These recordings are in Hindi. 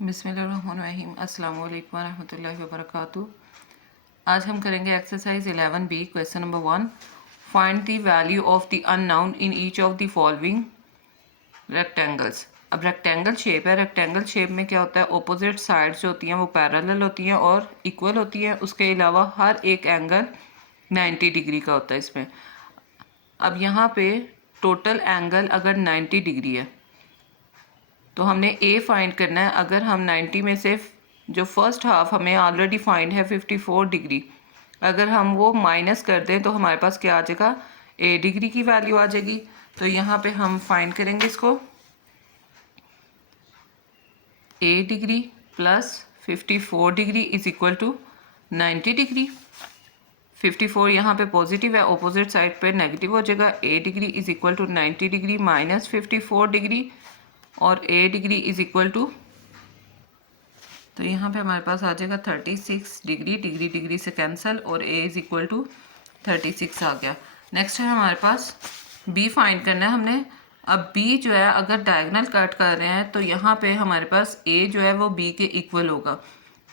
बिस्मिल्लाहिर्रहमानिर्रहीम अस्सलाम वालेकुम रहमतुल्लाहि व बरकातुहू। आज हम करेंगे exercise 11B question number 1। Find the value of the unknown in each of the following rectangles. अब रेक्टेंगल शेप है, रेक्टेंगल शेप में क्या होता है, ऑपोजिट साइड्स जो होती हैं वो पैरेलल होती हैं और इक्वल होती हैं। उसके अलावा हर एक एंगल 90 डिग्री का होता है इसमें। अब यहाँ पे टोटल एंगल अगर 90 डिग्री है तो हमने ए फाइंड करना है। अगर हम 90 में से जो फर्स्ट हाफ हमें ऑलरेडी फाइंड है 54 डिग्री, अगर हम वो माइनस कर दें तो हमारे पास क्या आ जाएगा, ए डिग्री की वैल्यू आ जाएगी। तो यहाँ पे हम फाइंड करेंगे इसको, A degree plus 54 degree is equal to 90 degree. 54 यहाँ पे पॉजिटिव है, ऑपोजिट साइड पे नेगेटिव हो जाएगा। A degree is equal to 90 degree minus 54 degree और A degree is equal to, तो यहाँ पे हमारे पास आ जाएगा 36 डिग्री। डिग्री डिग्री से कैंसिल और ए इज इक्वल टू 36 आ गया। नेक्स्ट है हमारे पास बी फाइंड करना है हमने। अब बी जो है अगर डायगोनल कट कर रहे हैं तो यहाँ पे हमारे पास ए जो है वो बी के इक्वल होगा,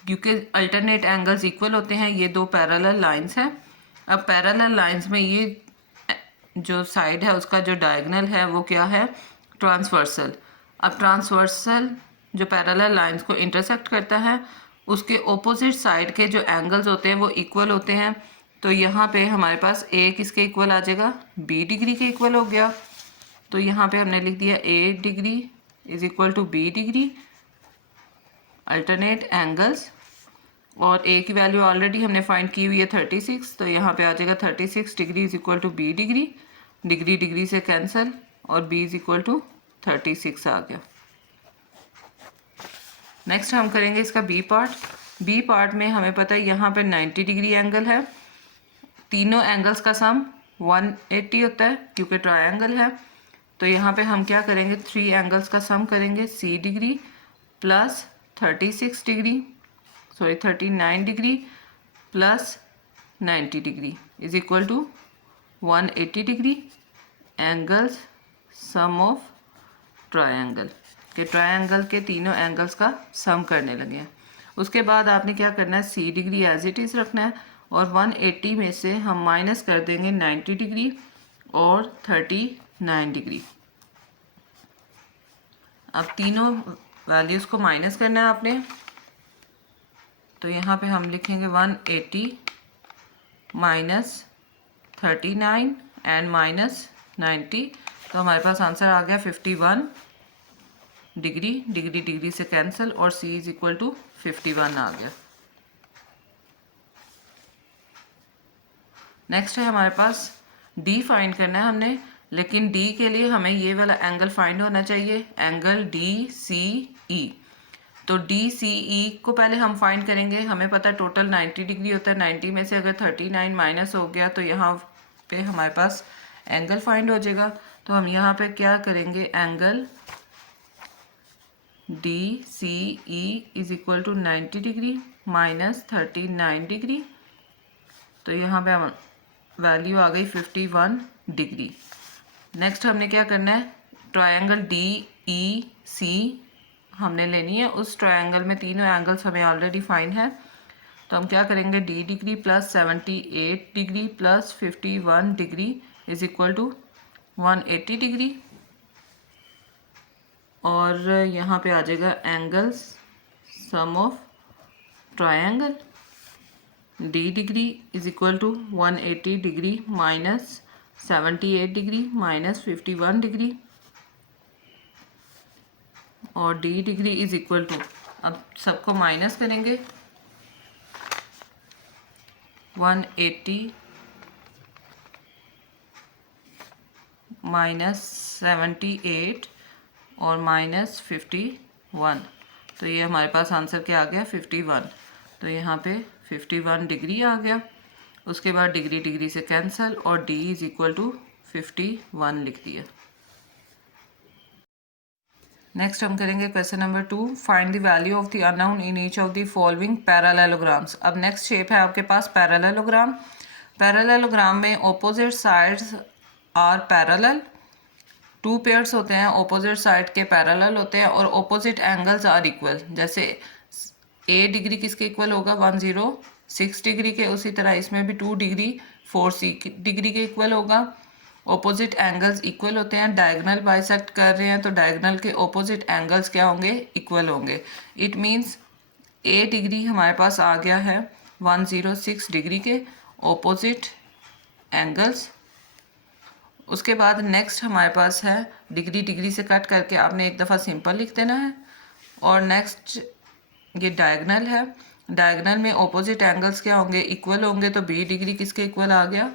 क्योंकि अल्टरनेट एंगल्स इक्वल होते हैं। ये दो पैरेलल लाइंस हैं। अब पैरेलल लाइंस में ये जो साइड है उसका जो डायगोनल है वो क्या है, ट्रांसवर्सल। अब ट्रांसवर्सल जो पैरेलल लाइंस को इंटरसेक्ट करता है उसके ऑपोजिट साइड के जो एंगल्स होते हैं वो इक्वल होते हैं। तो यहाँ पे हमारे पास ए किसके इक्वल आ जाएगा, बी डिग्री के इक्वल हो गया। तो यहाँ पे हमने लिख दिया A degree is equal to B degree, alternate angles. और ए की वैल्यू ऑलरेडी हमने फाइंड की हुई है 36, तो यहाँ पे आ जाएगा 36 degree is equal to B degree. Degree degree से कैंसिल और बी इज इक्वल टू 36 आ गया। नेक्स्ट हम करेंगे इसका बी पार्ट। बी पार्ट में हमें पता है यहाँ पे 90 डिग्री एंगल है। तीनों एंगल्स का सम 180 होता है क्योंकि ट्रायंगल है। तो यहाँ पे हम क्या करेंगे, 3 एंगल्स का सम करेंगे। C degree plus 39 degree plus 90 degree is equal to 180 degree. Angles sum of triangle के ट्रायंगल के तीनों एंगल्स का सम करने लगे हैं। उसके बाद आपने क्या करना है, सी डिग्री एज इट इज़ रखना है और 180 में से हम माइनस कर देंगे 90 डिग्री और 39 डिग्री। अब तीनों वैल्यूज़ को माइनस करना है आपने। तो यहाँ पे हम लिखेंगे 180 माइनस 39 एंड माइनस 90। तो हमारे पास आंसर आ गया 51 डिग्री। डिग्री डिग्री से कैंसिल और c इज इक्वल टू 51 आ गया। नेक्स्ट है हमारे पास d फाइंड करना है हमने, लेकिन d के लिए हमें ये वाला एंगल फाइंड होना चाहिए, एंगल DCE। तो DCE को पहले हम फाइंड करेंगे। हमें पता है टोटल 90 डिग्री होता है। 90 में से अगर 39 माइनस हो गया तो यहाँ पे हमारे पास एंगल फाइंड हो जाएगा। तो हम यहाँ पे क्या करेंगे, angle DCE is equal to 90 degree minus 39 degree. तो यहाँ पे वैल्यू आ गई 51 डिग्री। नेक्स्ट हमने क्या करना है, ट्रायंगल DEC हमने लेनी है। उस ट्रायंगल में तीनों एंगल्स हमें ऑलरेडी फाइंड है। तो हम क्या करेंगे, D degree plus 78 degree plus 51 degree is equal to 180 degree. और यहाँ पे आ जाएगा angles sum of triangle. D degree is equal to 180 degree minus 78 degree minus 51 degree और D degree is equal to, अब सबको माइनस करेंगे, 180 माइनस 78 और माइनस 51। तो ये हमारे पास आंसर क्या आ गया, 51। तो यहाँ पे 51 डिग्री आ गया। उसके बाद डिग्री डिग्री से कैंसिल और d इज इक्वल टू 51 लिख दिया। नेक्स्ट हम करेंगे question number 2। Find the value of the unknown in each of the following parallelograms. अब नेक्स्ट शेप है आपके पास पैरेललोग्राम। पैरेललोग्राम में opposite sides are parallel two pairs होते हैं, ऑपोजिट साइड के पैरेलल होते हैं और ऑपोजिट एंगल्स आर इक्वल। जैसे ए डिग्री किसके इक्वल होगा 106 डिग्री के, उसी तरह इसमें भी 2 डिग्री 4c डिग्री के इक्वल होगा। ऑपोजिट एंगल्स इक्वल होते हैं, डायगोनल बाइसेक्ट कर रहे हैं तो डायगोनल के ऑपोजिट एंगल्स क्या होंगे, इक्वल होंगे। इट मीन्स ए डिग्री हमारे पास आ गया है 106 डिग्री के ऑपोजिट एंगल्स। उसके बाद नेक्स्ट हमारे पास है डिग्री, डिग्री से कट करके आपने एक दफ़ा सिंपल लिख देना है। और नेक्स्ट ये डायगोनल है, डायगोनल में ऑपोजिट एंगल्स क्या होंगे, इक्वल होंगे। तो बी डिग्री किसके इक्वल आ गया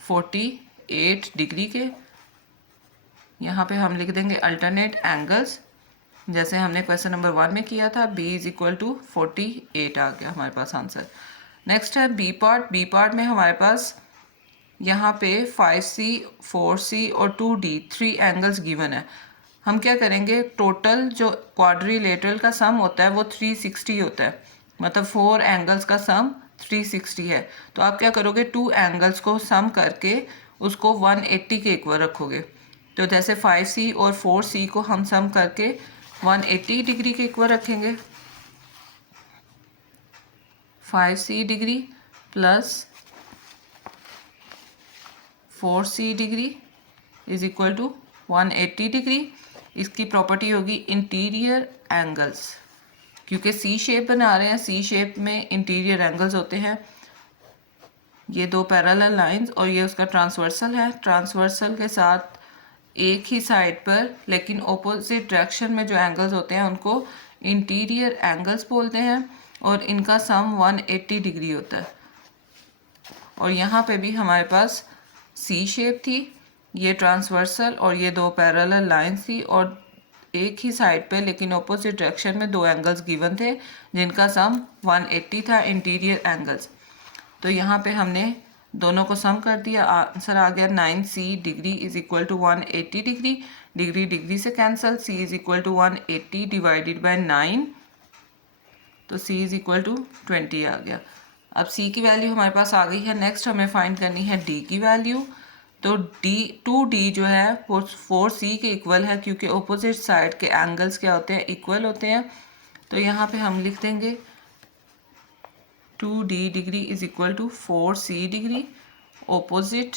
48 डिग्री के। यहाँ पे हम लिख देंगे अल्टरनेट एंगल्स, जैसे हमने क्वेश्चन नंबर 1 में किया था। b इज इक्वल टू 48 आ गया हमारे पास आंसर। नेक्स्ट है बी पार्ट। बी पार्ट में हमारे पास यहाँ पे 5c 4c और 2d 3 एंगल्स गिवन है। हम क्या करेंगे, टोटल जो क्वाड्रिलेटरल का सम होता है वो 360 होता है, मतलब 4 एंगल्स का सम 360 है। तो आप क्या करोगे, 2 एंगल्स को सम करके उसको 180 के इक्वल रखोगे। तो जैसे 5c और 4c को हम सम करके 180 डिग्री के इक्वल रखेंगे। 5c degree plus 4c degree is equal to 180 degree. इसकी प्रॉपर्टी होगी इंटीरियर एंगल्स, क्योंकि सी शेप बना रहे हैं, सी शेप में इंटीरियर एंगल्स होते हैं। ये दो पैरेलल लाइंस और ये उसका ट्रांसवर्सल है, ट्रांसवर्सल के साथ एक ही साइड पर लेकिन ऑपोजिट डायरेक्शन में जो एंगल्स होते हैं उनको इंटीरियर एंगल्स बोलते हैं और इनका सम 180 डिग्री होता है। और यहाँ पे भी हमारे पास सी शेप थी, ये ट्रांसवर्सल और ये दो पैरेलल लाइंस थी और एक ही साइड पे लेकिन ऑपोजिट डायरेक्शन में दो एंगल्स गिवन थे जिनका सम 180 था, इंटीरियर एंगल्स। तो यहाँ पे हमने दोनों को सम कर दिया, आंसर आ गया 9c degree is equal to 180 degree. Degree degree से cancel, c is equal to 180 divided by 9, तो c इज इक्वल टू 20 आ गया। अब c की वैल्यू हमारे पास आ गई है। नेक्स्ट हमें फाइंड करनी है d की वैल्यू। तो d 2d जो है वो 4c के इक्वल है, क्योंकि ऑपोजिट साइड के एंगल्स क्या होते हैं, इक्वल होते हैं। तो यहाँ पे हम लिख देंगे 2d degree is equal to 4c degree, opposite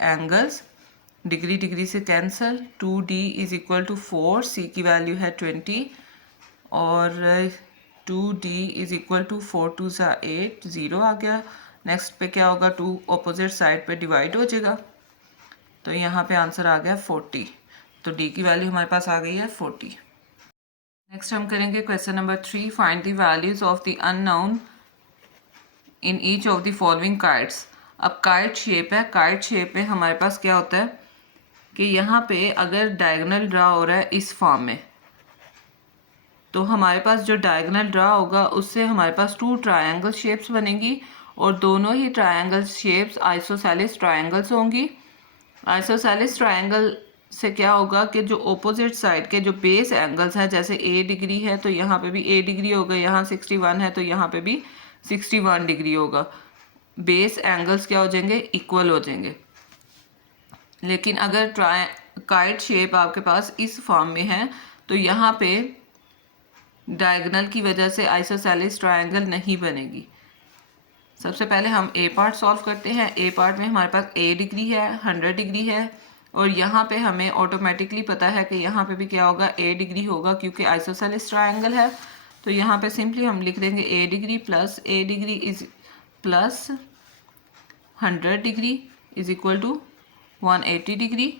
angles degree degree से cancel, 2d is equal to 4, c की वैल्यू है 20 और 2d इज इक्वल टू 4 2 सा 8, 0 आ गया। नेक्स्ट पे क्या होगा, 2 ऑपोजिट साइड पे डिवाइड हो जाएगा, तो यहाँ पे आंसर आ गया 40। तो d की वैल्यू हमारे पास आ गई है 40। नेक्स्ट हम करेंगे question number 3, find the values of the unknown in each of the following kites. अब काइट शेप है, काइट शेप में हमारे पास क्या होता है कि यहाँ पे अगर डायगोनल ड्रा हो रहा है इस फॉर्म में, तो हमारे पास जो डायगोनल ड्रा होगा उससे हमारे पास 2 ट्रायंगल शेप्स बनेंगी और दोनों ही ट्रायंगल शेप्स आइसोसेलेस ट्रायंगल्स होंगी। आइसोसेलेस ट्रायंगल से क्या होगा कि जो ऑपोजिट साइड के जो बेस एंगल्स हैं, जैसे ए डिग्री है तो यहाँ पे भी ए डिग्री होगा, यहाँ 61 है तो यहाँ पे भी 61 डिग्री होगा। बेस एंगल्स क्या हो जाएंगे, इक्वल हो जाएंगे। लेकिन अगर काइट शेप आपके पास इस फॉर्म में है तो यहाँ पे डायगोनल की वजह से आइसोसेलेस ट्रायंगल नहीं बनेगी। सबसे पहले हम ए पार्ट सॉल्व करते हैं। ए पार्ट में हमारे पास ए डिग्री है, 100 डिग्री है और यहाँ पे हमें ऑटोमेटिकली पता है कि यहाँ पे भी क्या होगा, ए डिग्री होगा क्योंकि आइसोसेलेस ट्रायंगल है। तो यहाँ पे सिंपली हम लिख देंगे A degree plus A degree is plus 100 degree is equal to 180 degree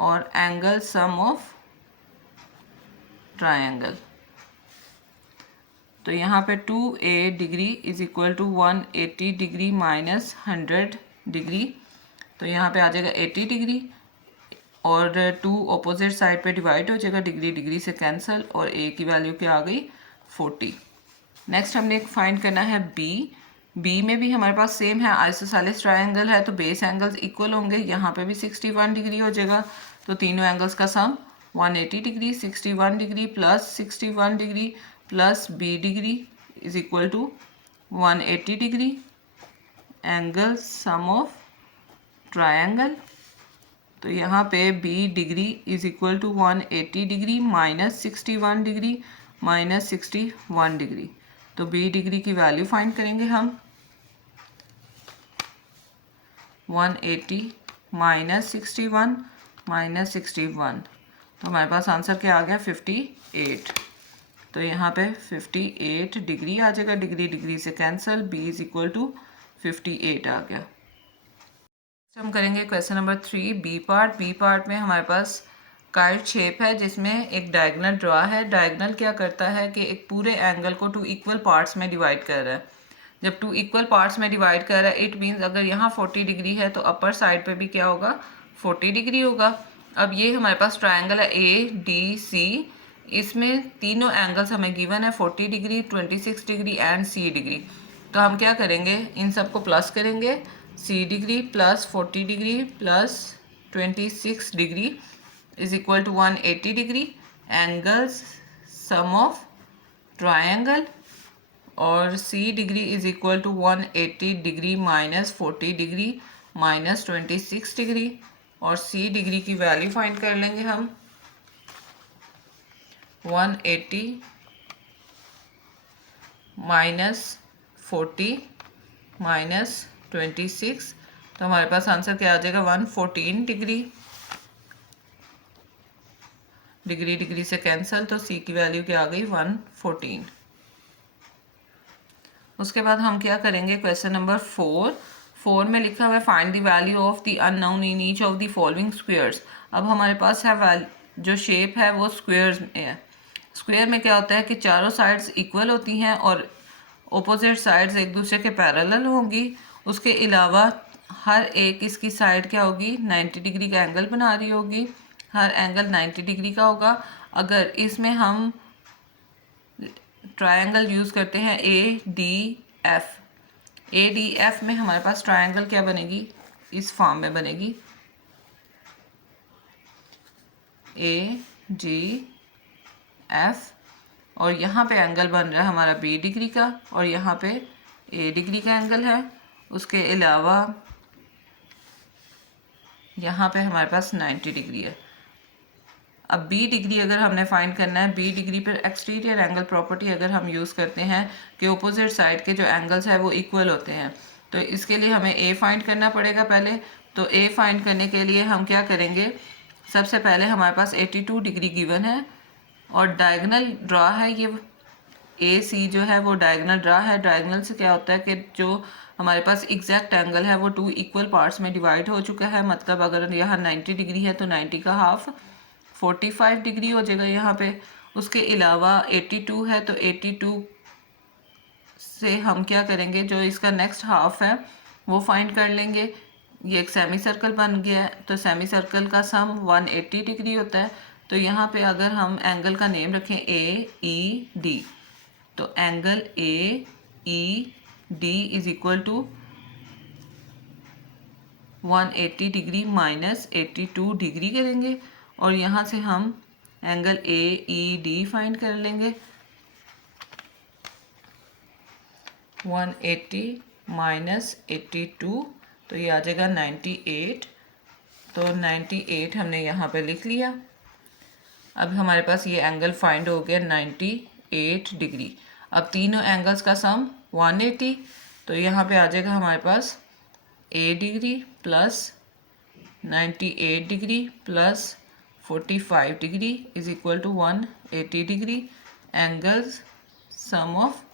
और एंगल सम ऑफ ट्रायंगल। तो यहाँ पे 2a degree is equal to 180 degree minus 100 degree, तो यहाँ पे आ जाएगा 80 डिग्री और 2 ऑपोजिट साइड पे डिवाइड हो जाएगा, डिग्री डिग्री से कैंसिल और a की वैल्यू क्या आ गई 40। नेक्स्ट हमने फाइंड करना है b। b में भी हमारे पास सेम है, आइसोसेलेस ट्रायंगल है तो बेस एंगल्स इक्वल होंगे। यहाँ पे भी 61 डिग्री हो जाएगा, तो तीनों एंगल्स का sum 180 degree, 61 degree plus 61 degree plus b degree is equal to 180 degree, angle sum of triangle. तो यहाँ पे B degree is equal to 180 degree minus 61 degree minus 61 degree. तो बी डिग्री की वैल्यू फाइंड करेंगे हम। 180 माइनस 61 माइनस 61, तो हमारे पास आंसर क्या आ गया 58। तो यहाँ पे 58 डिग्री आ जाएगा, डिग्री डिग्री से cancel, b is equal to 58 आ गया। हम करेंगे question number 3 B part. B part में हमारे पास काइट शेप है जिसमें एक डायगोनल ड्रॉ है। डायगोनल क्या करता है कि एक पूरे एंगल को 2 इक्वल पार्ट्स में डिवाइड कर रहा है। जब 2 इक्वल पार्ट्स में डिवाइड कर रहा है इट मीन्स अगर यहाँ 40 डिग्री है तो अपर साइड पे भी क्या होगा 40 डिग्री होगा। अब ये हमारे पास ट्राइंगल है ए डी सी, इसमें तीनों एंगल्स हमें गिवन है 40 degree 26 degree and C degree. तो हम क्या करेंगे इन सबको प्लस करेंगे, C degree plus 40 degree plus 26 degree is equal to 180 degree. Angles sum of triangle और C degree is equal to 180 degree minus 40 degree minus 26 degree. और सी डिग्री की वैल्यू फाइंड कर लेंगे हम 180 माइनस 40 माइनस 26, तो हमारे पास आंसर क्या आ जाएगा 114 डिग्री। डिग्री डिग्री से कैंसिल, तो सी की वैल्यू क्या आ गई 114। उसके बाद हम क्या करेंगे क्वेश्चन नंबर 4 में लिखा हुआ है find the value of the unknown in each of the following squares. अब हमारे पास है जो शेप है वो स्क्वायर्स में है। स्क्वायर में क्या होता है कि चारों साइड्स इक्वल होती हैं और ऑपोजिट साइड्स एक दूसरे के पैरेलल होंगी। उसके अलावा हर एक इसकी साइड क्या होगी 90 डिग्री का एंगल बना रही होगी, हर एंगल 90 डिग्री का होगा। अगर इसमें हम ट्रायंगल यूज़ करते हैं ए डी एफ में हमारे पास ट्रायंगल क्या बनेगी इस फॉर्म में बनेगी ए जी एफ, और यहाँ पे एंगल बन रहा है हमारा बी डिग्री का और यहाँ पे ए डिग्री का एंगल है। उसके अलावा यहाँ पे हमारे पास 90 डिग्री है। अब बी डिग्री अगर हमने फाइंड करना है, बी डिग्री पर एक्सटीरियर एंगल प्रॉपर्टी अगर हम यूज़ करते हैं कि ओपोजिट साइड के जो एंगल्स है वो इक्वल होते हैं, तो इसके लिए हमें ए फाइंड करना पड़ेगा पहले। तो ए फाइंड करने के लिए हम क्या करेंगे, सबसे पहले हमारे पास 82 डिग्री गिवन है और डायगोनल ड्रा है। ये ए सी जो है वो डायगोनल ड्रा है। डायगोनल से क्या होता है कि जो हमारे पास एग्जैक्ट एंगल है वो 2 इक्वल पार्ट्स में डिवाइड हो चुका है। मतलब अगर यहाँ 90 डिग्री है तो 90 का हाफ 45 डिग्री हो जाएगा यहाँ पे। उसके अलावा 82 है तो 82 से हम क्या करेंगे, जो इसका नेक्स्ट हाफ है वो फाइंड कर लेंगे। ये एक सेमी सर्कल बन गया है, तो सेमी सर्कल का सम 180 डिग्री होता है। तो यहाँ पे अगर हम एंगल का नेम रखें ए ई डी, तो angle A E D is equal to 180 degree minus 82 degree करेंगे और यहाँ से हम angle A E D find कर लेंगे। 180 माइनस 82, तो ये आ जाएगा 98। तो 98 हमने यहाँ पे लिख लिया। अब हमारे पास ये एंगल फाइंड हो गया 98 डिग्री। अब तीनों एंगल्स का सम 180, तो यहाँ पे आ जाएगा हमारे पास A degree plus 98 degree plus 45 degree is equal to 180 degree. Angles sum of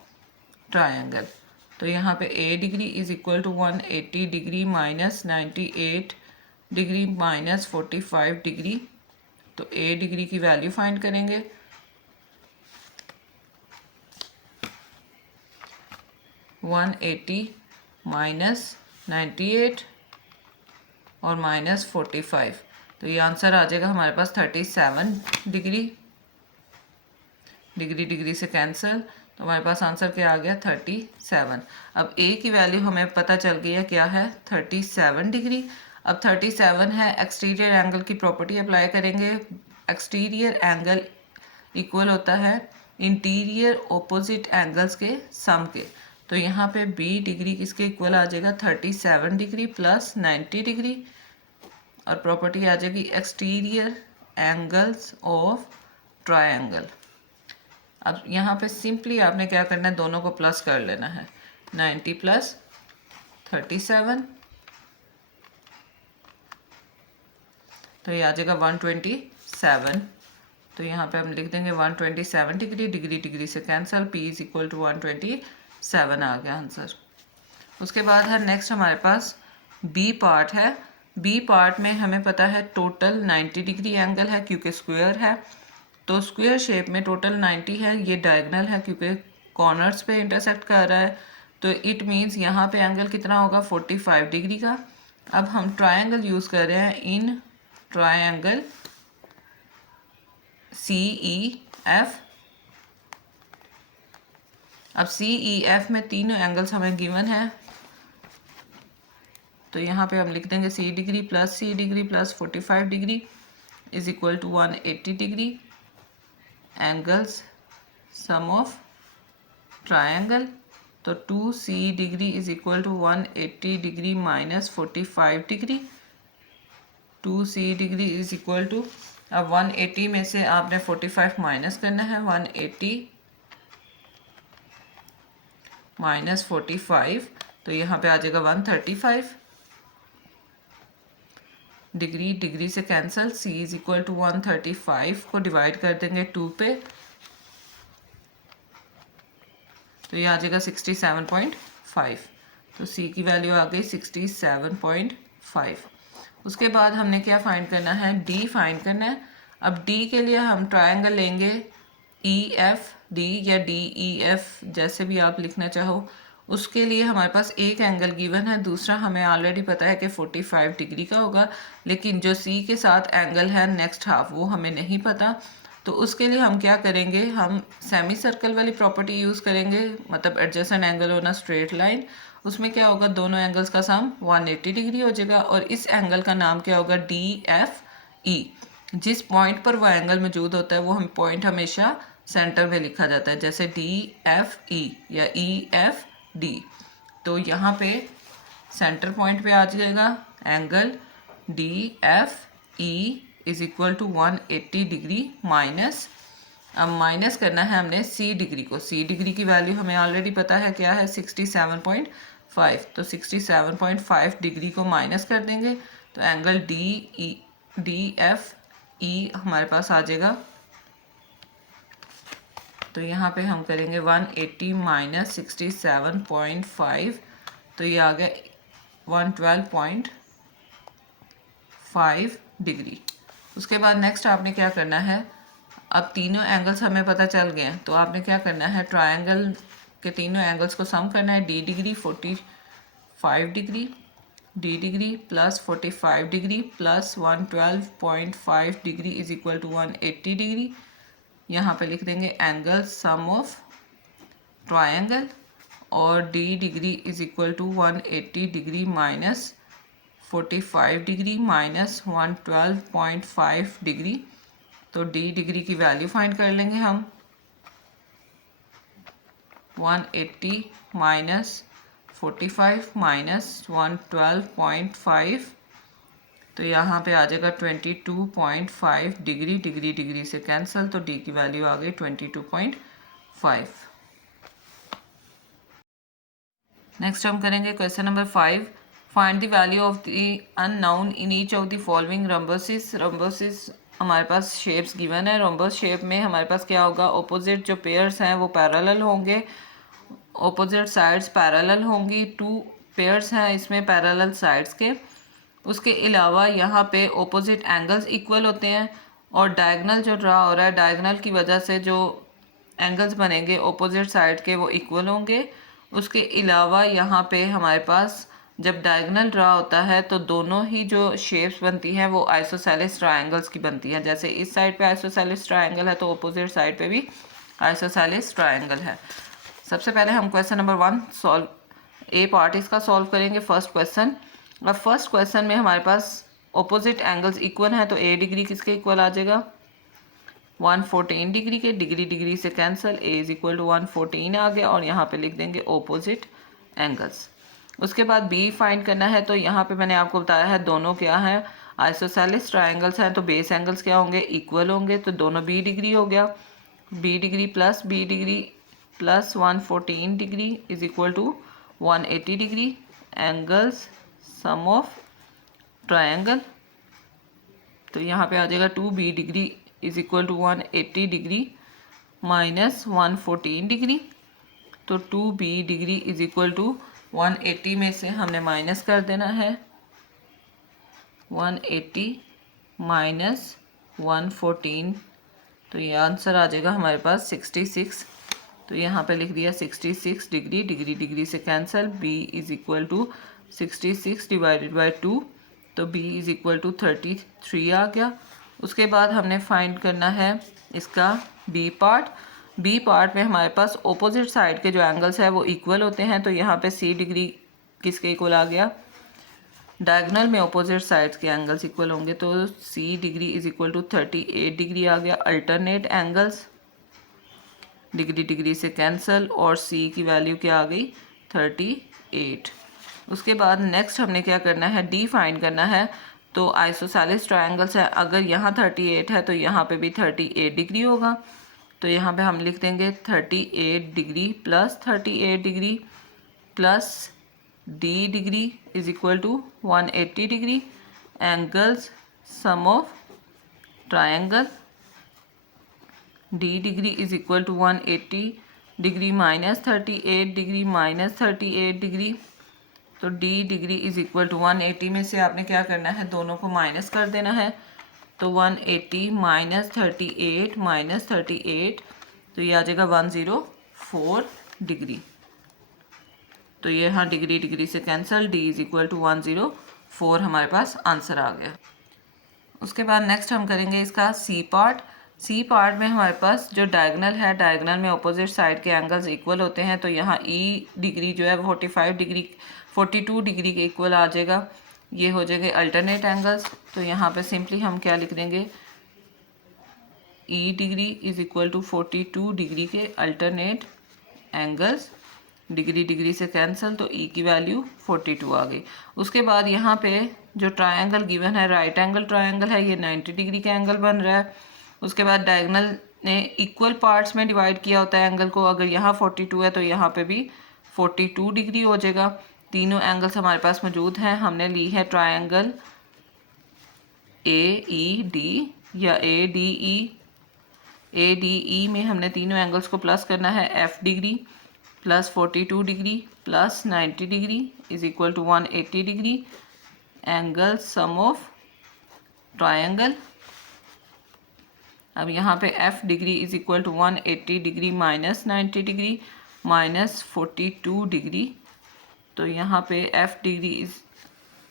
triangle, तो यहाँ पे A degree is equal to 180 degree minus 98 degree minus 45 degree. तो ए डिग्री की वैल्यू फाइंड करेंगे। (180) माइनस 98 और माइनस 45, तो ये आंसर आ जाएगा हमारे पास 37 डिग्री। डिग्री डिग्री से कैंसिल, तो हमारे पास आंसर क्या आ गया 37। अब ए की वैल्यू हमें पता चल गई है क्या है 37 डिग्री। अब 37 है, एक्सटीरियर एंगल की प्रॉपर्टी अप्लाई करेंगे। एक्सटीरियर एंगल इक्वल होता है इंटीरियर ऑपोजिट एंगल्स के सम के। तो यहाँ पे बी डिग्री किसके इक्वल आ जाएगा 37 डिग्री प्लस 90 डिग्री। और प्रॉपर्टी आ जाएगी एक्सटीरियर एंगल्स ऑफ ट्रायंगल। अब यहाँ पे सिंपली आपने क्या करना है, दोनों को प्लस कर लेना है। 90 प्लस 37 तो ये आ जाएगा 127। तो यहाँ पे हम लिख देंगे 127 डिग्री, डिग्री डिग्री से cancel, P is equal to 127 आ गया आंसर। उसके बाद है नेक्स्ट हमारे पास बी पार्ट है। बी पार्ट में हमें पता है टोटल 90 डिग्री एंगल है क्योंकि स्क्वायर है, तो स्क्वायर शेप में टोटल 90 है। ये डायगोनल है क्योंकि कॉर्नर्स पे इंटरसेक्ट कर रहा है, तो इट मीन्स यहाँ पे एंगल कितना होगा 45 डिग्री का। अब हम ट्रायंगल यूज़ कर रहे हैं इन ट्रायंगल CEF। अब CEF में तीनों एंगल्स हमें गिवन है, तो यहाँ पे हम लिख देंगे C degree plus C degree plus 45 degree is equal to 180 degree angles sum of triangle. तो 2C degree is equal to 180 degree minus 45 degree. 2C degree is equal to, अब 180 में से आपने 45 माइनस करना है, 180 माइनस 45 तो यहाँ पे आ जाएगा 135 डिग्री, डिग्री से cancel, C is equal to 135 को डिवाइड कर देंगे 2 पे तो ये आ जाएगा 67.5। तो C की वैल्यू आ गई 67.5। उसके बाद हमने क्या फाइंड करना है, D फाइंड करना है। अब D के लिए हम ट्रायंगल लेंगे EFD या DEF जैसे भी आप लिखना चाहो। उसके लिए हमारे पास एक एंगल गिवन है, दूसरा हमें ऑलरेडी पता है कि 45 डिग्री का होगा, लेकिन जो C के साथ एंगल है नेक्स्ट हाफ वो हमें नहीं पता। तो उसके लिए हम क्या करेंगे, हम सेमी सर्कल वाली प्रॉपर्टी यूज़ करेंगे, मतलब एडजेसेंट एंगल होना स्ट्रेट लाइन। उसमें क्या होगा, दोनों एंगल्स का सम 180 डिग्री हो जाएगा और इस एंगल का नाम क्या होगा, DFE। जिस पॉइंट पर वो एंगल मौजूद होता है वो हम पॉइंट हमेशा सेंटर में लिखा जाता है, जैसे DFE या EFD। तो यहाँ पे सेंटर पॉइंट पे आ जाएगा angle DFE is equal to 180 degree minus, अब माइनस करना है हमने C डिग्री को। C डिग्री की वैल्यू हमें ऑलरेडी पता है क्या है, 67.5। तो 67.5 डिग्री को माइनस कर देंगे तो एंगल DFE हमारे पास आ जाएगा। तो यहाँ पे हम करेंगे 180 माइनस 67.5 तो ये आ गया 112.5 डिग्री। उसके बाद नेक्स्ट आपने क्या करना है, अब तीनों एंगल्स हमें पता चल गए हैं, तो आपने क्या करना है, ट्रायंगल के तीनों एंगल्स को सम करना है। D degree 45 degree, D degree plus 45 degree plus 112.5 degree is equal to 180 degree. यहाँ पे लिख देंगे एंगल सम ऑफ ट्रायंगल और D degree is equal to 180 degree minus 45 degree minus 112.5 degree. तो D डिग्री की वैल्यू फाइंड कर लेंगे हम, 180 माइनस 45 माइनस 112.5 तो यहाँ पे आ जाएगा 22.5 डिग्री, डिग्री डिग्री से कैंसिल, तो D की वैल्यू आ गई 22.5। नेक्स्ट हम करेंगे question number 5। Find the value of the unknown in each of the following rhombuses. Rhombuses हमारे पास शेप्स गिवन है। रंबस शेप में हमारे पास क्या होगा, ऑपोजिट जो पेयर्स हैं वो पैरेलल होंगे, ऑपोजिट साइड्स पैरेलल होंगी। 2 पेयर्स हैं इसमें पैरेलल साइड्स के। उसके अलावा यहाँ पे ऑपोजिट एंगल्स इक्वल होते हैं और डायगोनल जो ड्रा हो रहा है, डायगोनल की वजह से जो एंगल्स बनेंगे ऑपोजिट साइड के वो इक्वल होंगे। उसके अलावा यहाँ पे हमारे पास जब डायगोनल ड्रा होता है तो दोनों ही जो शेप्स बनती हैं वो आइसोसेलेस ट्रायंगल्स की बनती हैं। जैसे इस साइड पे आइसोसेलेस ट्रायंगल है तो ऑपोजिट साइड पे भी आइसोसेलेस ट्रायंगल है। सबसे पहले हम question number 1 solve, A part इसका सॉल्व करेंगे। फर्स्ट क्वेश्चन, अब फर्स्ट क्वेश्चन में हमारे पास ऑपोजिट एंगल्स इक्वल हैं तो A डिग्री किसके इक्वल आ जाएगा, 114 डिग्री के। डिग्री डिग्री से cancel, A is equal to 114 आ गया और यहाँ पे लिख देंगे ऑपोजिट एंगल्स। उसके बाद B फाइंड करना है, तो यहाँ पे मैंने आपको बताया है दोनों क्या है, आइसोसेलेस ट्रायंगल्स हैं तो बेस एंगल्स क्या होंगे, इक्वल होंगे, तो दोनों बी डिग्री हो गया, B degree plus 114 degree is equal to 180 degree, angles sum of triangle, तो यहाँ पे आ जाएगा 2b degree is equal to 180 degree minus 114 degree, तो 2b degree is equal to 180 में से हमने माइनस कर देना है 180 माइनस 114, तो ये आंसर आ जाएगा हमारे पास 66, तो यहाँ पे लिख दिया 66 डिग्री, डिग्री डिग्री से cancel, b is equal to 66 divided by 2, तो b इज इक्वल टू 33 आ गया। उसके बाद हमने फाइंड करना है इसका b पार्ट में हमारे पास ऑपोजिट साइड के जो एंगल्स है वो इक्वल होते हैं, तो यहाँ पे c डिग्री किसके इक्वल आ गया, डायगोनल में ऑपोजिट साइड्स के एंगल्स इक्वल होंगे, तो c degree is equal to 38 degree आ गया। अल्टरनेट एंगल्स डिग्री डिग्री से कैंसिल और c की वैल्यू क्या आ गई 38। उसके बाद नेक्स्ट हमने क्या करना है, d फाइंड करना है, तो आइसोसेलेस ट्रायंगल्स है, अगर यहाँ 38 है तो यहाँ पे भी 38 डिग्री होगा, तो यहाँ पे हम लिख देंगे 38 degree plus 38 degree plus d degree is equal to 180 degree, angles sum of triangle, d degree is equal to 180 degree minus 38 degree minus 38 degree, तो d degree is equal to 180 में से आपने क्या करना है, दोनों को माइनस कर देना है, तो 180 माइनस 38 तो ये आ जाएगा 104 डिग्री, तो ये हाँ डिग्री डिग्री से cancel, d is equal to 104 हमारे पास आंसर आ गया। उसके बाद नेक्स्ट हम करेंगे इसका सी पार्ट में हमारे पास जो डायगोनल है, डायगोनल में ऑपोजिट साइड के एंगल्स इक्वल होते हैं, तो यहाँ e डिग्री जो है 42 डिग्री के इक्वल आ जाएगा, ये हो जाएंगे अल्टरनेट एंगल्स, तो यहाँ पे सिंपली हम क्या लिख देंगे, e degree is equal to 42 degree के अल्टरनेट एंगल्स, डिग्री डिग्री से कैंसिल, तो e की वैल्यू 42 आ गई। उसके बाद यहाँ पे जो ट्रायंगल गिवन है, राइट एंगल ट्रायंगल है, ये 90 डिग्री का एंगल बन रहा है। उसके बाद डायगोनल ने इक्वल पार्ट्स में डिवाइड किया होता है एंगल को, अगर यहाँ 42 है तो यहाँ पे भी 42 डिग्री हो जाएगा। तीनों एंगल्स हमारे पास मौजूद हैं, हमने ली है ट्रायंगल AED या ADE में हमने तीनों एंगल्स को प्लस करना है, f degree plus 42 degree plus 90 degree is equal to 180 degree, angle sum of triangle. अब यहाँ पे f degree is equal to 180 degree minus 90 degree minus 42 degree, तो यहाँ पे f डिग्री इस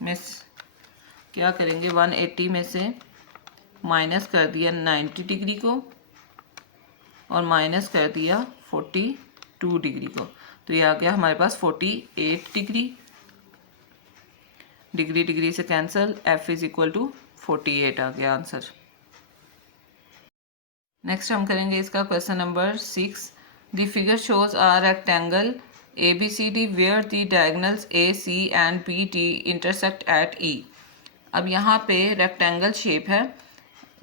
में क्या करेंगे, 180 में से माइनस कर दिया 90 डिग्री को और माइनस कर दिया 42 डिग्री को, तो ये आ गया हमारे पास 48 डिग्री, डिग्री डिग्री से cancel, f is equal to 48 आ गया आंसर। नेक्स्ट हम करेंगे इसका question number 6। The figure shows a rectangle ABCD where the diagonals AC and BD intersect at E। अब यहाँ पे रेक्टेंगल शेप है,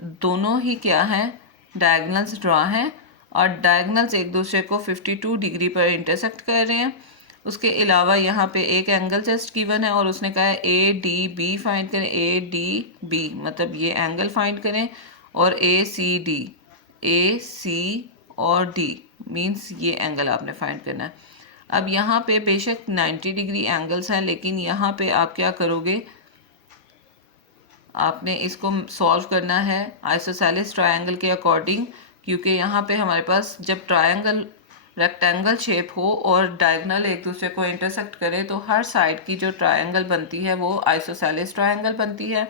दोनों ही क्या हैं, डायगोनल्स ड्रा हैं और डायगोनल्स एक दूसरे को 52 डिग्री पर इंटरसेक्ट कर रहे हैं। उसके अलावा यहाँ पे एक एंगल जस्ट गिवन है और उसने कहा है ADB फाइंड करें, ADB मतलब ये एंगल फाइंड करें, और AC और D मीन्स ये एंगल आपने फाइंड करना है। अब यहाँ पे बेशक 90 डिग्री एंगल्स हैं, लेकिन यहाँ पे आप क्या करोगे, आपने इसको सॉल्व करना है आइसोसेलेस ट्रायंगल के अकॉर्डिंग, क्योंकि यहाँ पे हमारे पास जब ट्रायंगल रेक्टेंगल शेप हो और डायगोनल एक दूसरे को इंटरसेक्ट करे तो हर साइड की जो ट्रायंगल बनती है वो आइसोसेलेस ट्रायंगल बनती है।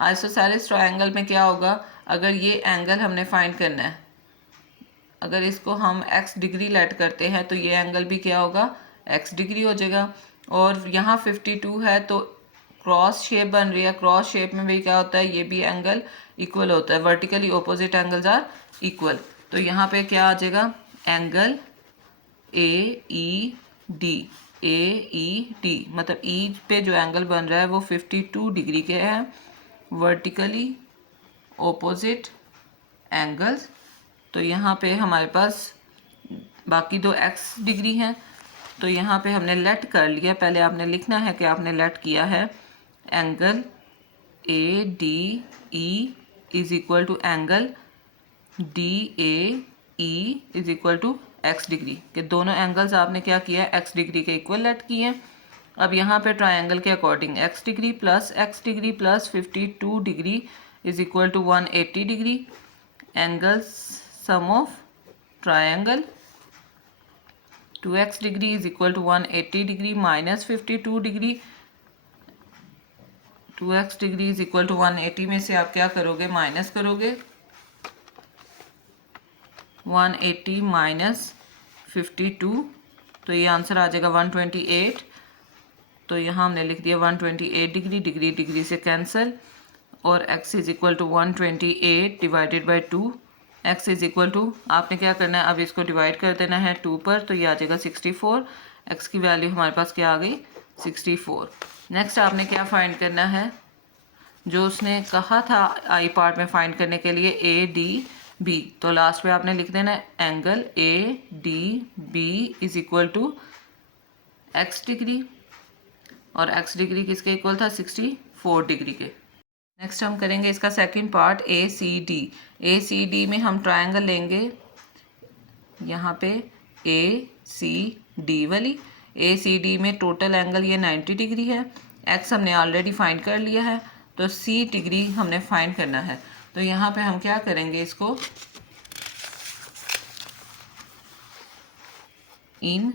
आइसोसेलेस ट्रायंगल में क्या होगा, अगर ये एंगल हमने फाइंड करना है, अगर इसको हम x डिग्री लेट करते हैं तो ये एंगल भी क्या होगा, x डिग्री हो जाएगा। और यहाँ 52 है तो क्रॉस शेप बन रही है, क्रॉस शेप में भी क्या होता है, ये भी एंगल इक्वल होता है, vertically opposite angles are equal, तो यहाँ पे क्या आ जाएगा, एंगल AED मतलब E पे जो एंगल बन रहा है वो 52 डिग्री के है, वर्टिकली ऑपोजिट एंगल्स। तो यहाँ पे हमारे पास बाकी दो x डिग्री हैं, तो यहाँ पे हमने लेट कर लिया। पहले आपने लिखना है कि आपने लेट किया है angle ADE is equal to angle DAE is equal to x degree, कि दोनों एंगल्स आपने क्या किया है, x डिग्री के इक्वल लेट किए हैं। अब यहाँ पे ट्रायंगल के according x degree plus 52 degree is equal to 180 degree. Angles sum of triangle 2x degree is equal to 180 degree minus 52 degree. 2x degree is equal to 180 में से आप क्या करोगे, माइनस करोगे। 180 माइनस 52, तो ये आंसर आ जाएगा 128। तो यहाँ हमने लिख दिया 128 डिग्री, डिग्री डिग्री से कैंसिल, और x is equal to 128 divided by 2। x is equal to, आपने क्या करना है, अब इसको डिवाइड कर देना है 2 पर, तो ये आ जाएगा 64। x की वैल्यू हमारे पास क्या आ गई, 64। नेक्स्ट आपने क्या फाइंड करना है, जो उसने कहा था आई पार्ट में फाइंड करने के लिए ADB, तो लास्ट पे आपने लिख देना angle ADB is equal to x degree, और x डिग्री किसके इक्वल था, 64 डिग्री के। नेक्स्ट हम करेंगे इसका सेकंड पार्ट ACD। ACD में हम ट्रायंगल लेंगे, यहाँ पे ACD वाली। ACD में टोटल एंगल ये 90 डिग्री है। x हमने ऑलरेडी फाइंड कर लिया है, तो C डिग्री हमने फाइंड करना है। तो यहाँ पे हम क्या करेंगे, इसको in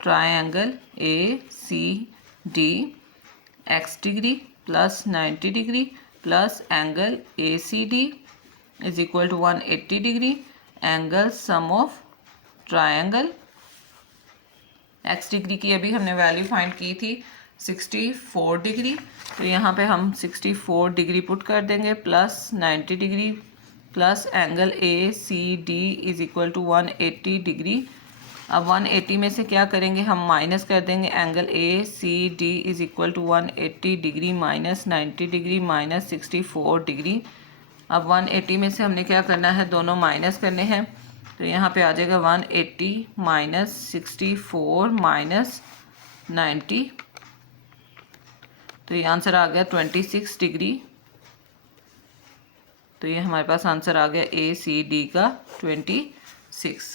triangle ACD x degree plus 90 degree plus angle ACD is equal to 180 degree, angle sum of triangle. x degree की अभी हमने वैल्यू फाइंड की थी 64 डिग्री, तो यहाँ पे हम 64 डिग्री पुट कर देंगे plus 90 degree plus angle ACD is equal to 180 degree. अब 180 में से क्या करेंगे, हम माइनस कर देंगे angle ACD is equal to 180 degree minus 90 degree minus 64 degree. अब 180 में से हमने क्या करना है, दोनों माइनस करने हैं, तो यहाँ पे आ जाएगा 180 माइनस 64 माइनस 90, तो ये आंसर आ गया 26 डिग्री। तो ये हमारे पास आंसर आ गया ACD का 26।